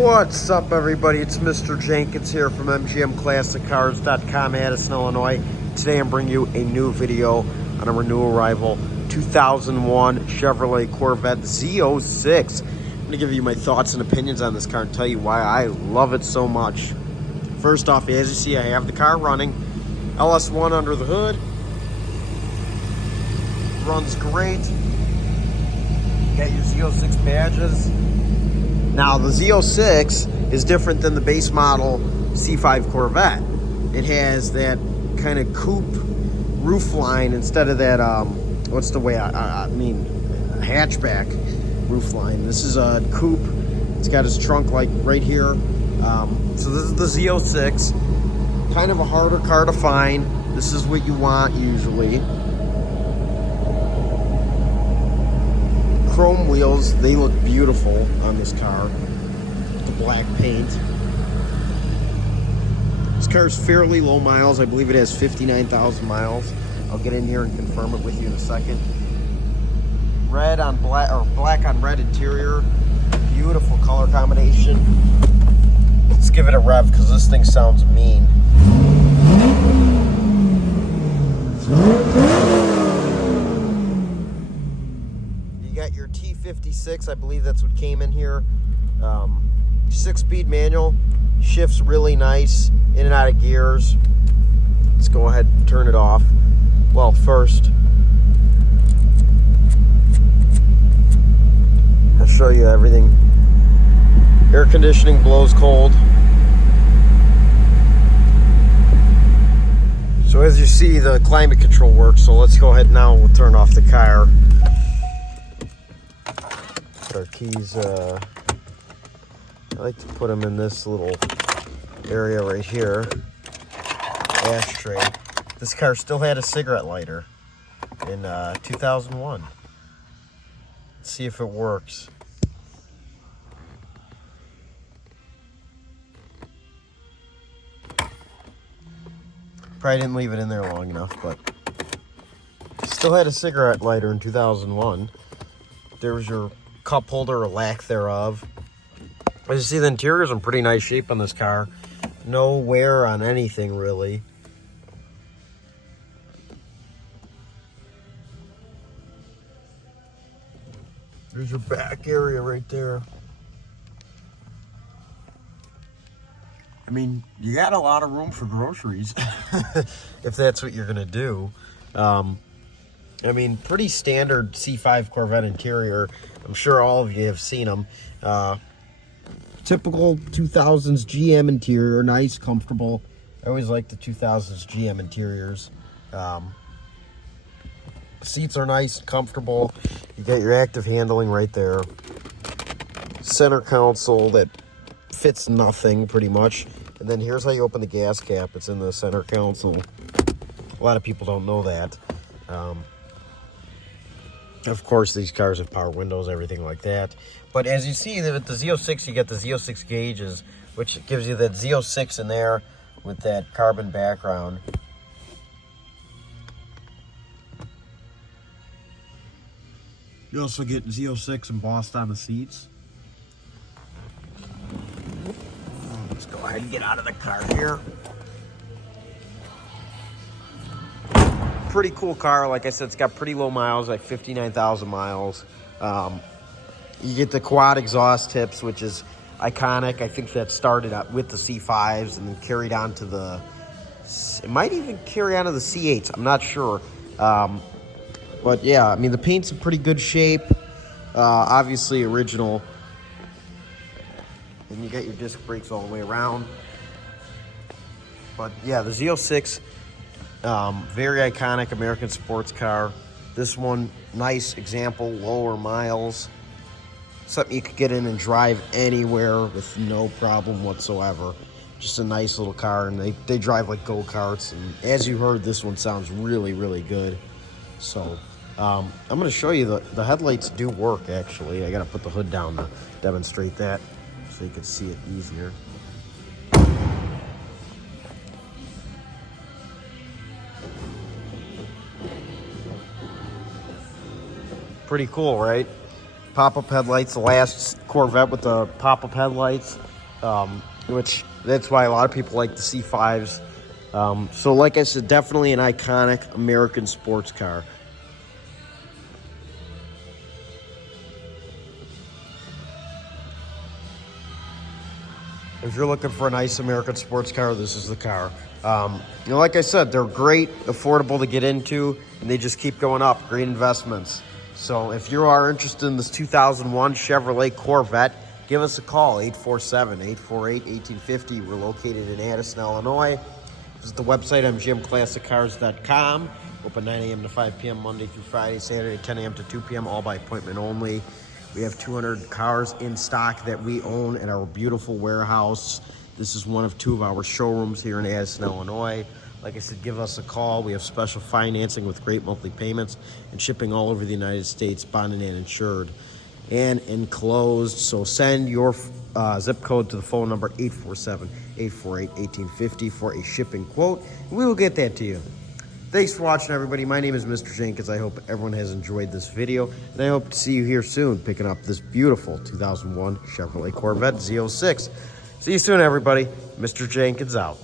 What's up, everybody? It's Mr. Jenkins here from MGM Classic Cars.com, Addison, Illinois. Today I'm bringing you a new video on a new arrival 2001 Chevrolet Corvette Z06. I'm going to give you my thoughts and opinions on this car and tell you why I love it so much. First off, as you see, I have the car running. LS1 under the hood. Runs great. Got your Z06 badges. Now, the Z06 is different than the base model C5 Corvette. It has that kind of coupe roof line instead of that, what's the way I mean, hatchback roof line. This is a coupe. It's got its trunk like right here. So this is the Z06. Kind of a harder car to find. This is what you want usually. Chrome wheels, they look beautiful on this car. The black paint. This car is fairly low miles. I believe it has 59,000 miles. I'll get in here and confirm it with you in a second. Red on black, or black on red interior. Beautiful color combination. Let's give it a rev because this thing sounds mean. Your T56, I believe that's what came in here. 6-speed manual, shifts really nice, in and out of gears. Let's go ahead and turn it off. Well, first, I'll show you everything. Air conditioning blows cold. So as you see, the climate control works, so let's go ahead now and we'll turn off the car. Our keys, I like to put them in this little area right here, ashtray. This car still had a cigarette lighter in 2001. Let's see if it works. Probably didn't leave it in there long enough, but still had a cigarette lighter in 2001. There was your cup holder or lack thereof. As you see, the interior is in pretty nice shape on this car. No wear on anything really. There's your back area right there. I mean, you got a lot of room for groceries if that's what you're gonna do. I mean, pretty standard C5 Corvette interior. I'm sure all of you have seen them. Typical 2000s GM interior, nice, comfortable. I always like the 2000s GM interiors. Seats are nice, comfortable. You got your active handling right there. Center console that fits nothing, pretty much. And then here's how you open the gas cap. It's in the center console. A lot of people don't know that. Of course, these cars have power windows, everything like that. But as you see, with the Z06, you get the Z06 gauges, which gives you that Z06 in there with that carbon background. You also get Z06 embossed on the seats. Let's go ahead and get out of the car here. Pretty cool car. Like I said, it's got pretty low miles, like 59,000 miles. You get the quad exhaust tips, which is iconic. I think that started up with the C5s and then carried on to the, it might even carry on to the C8s. I'm not sure. But yeah, I mean, the paint's in pretty good shape. Obviously original. And you got your disc brakes all the way around. But yeah, the Z06, very iconic American sports car. This one, nice example, lower miles. Something you could get in and drive anywhere with no problem whatsoever. Just a nice little car, and they drive like go-karts. And as you heard, this one sounds really, really good. So I'm going to show you the headlights do work, actually. I got to put the hood down to demonstrate that so you can see it easier. Pretty cool, right? Pop-up headlights, the last Corvette with the pop-up headlights. which that's why a lot of people like the C5s. So like I said, definitely an iconic American sports car. If you're looking for a nice American sports car, this is the car. Like I said, they're great, affordable to get into, and they just keep going up. Great investments. So if you are interested in this 2001 Chevrolet Corvette, give us a call, 847-848-1850. We're located in Addison, Illinois. Visit the website, mgmclassiccars.com. Open 9 a.m. to 5 p.m. Monday through Friday, Saturday 10 a.m. to 2 p.m., all by appointment only. We have 200 cars in stock that we own in our beautiful warehouse. This is one of two of our showrooms here in Addison, Illinois. Like I said, give us a call. We have special financing with great monthly payments and shipping all over the United States, bonded and insured and enclosed. So send your zip code to the phone number 847-848-1850 for a shipping quote. We will get that to you. Thanks for watching, everybody. My name is Mr. Jenkins. I hope everyone has enjoyed this video, and I hope to see you here soon picking up this beautiful 2001 Chevrolet Corvette Z06. See you soon, everybody. Mr. Jenkins out.